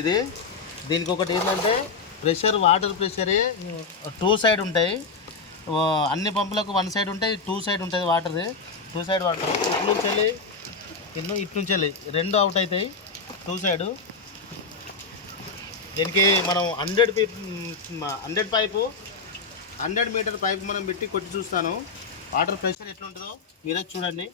ఇది దీనికి ఒకటి ఏంటంటే ప్రెషర్, వాటర్ ప్రెషరే 2 సైడ్ ఉంటాయి. అన్ని పంపులకు 1 సైడ్ ఉంటాయి, 2 సైడ్ ఉంటుంది వాటర్ది. 2 సైడ్ వాటర్ ఇటు నుంచి వెళ్ళి ఇటు నుంచి వెళ్ళి 2 అవుట్ అవుతాయి 2 సైడు. దీనికి మనం 100 పైపు 100 మీటర్ పైపు మనం పెట్టి కొట్టి చూస్తాను వాటర్ ప్రెషర్ ఎట్లుంటుందో మీరే చూడండి.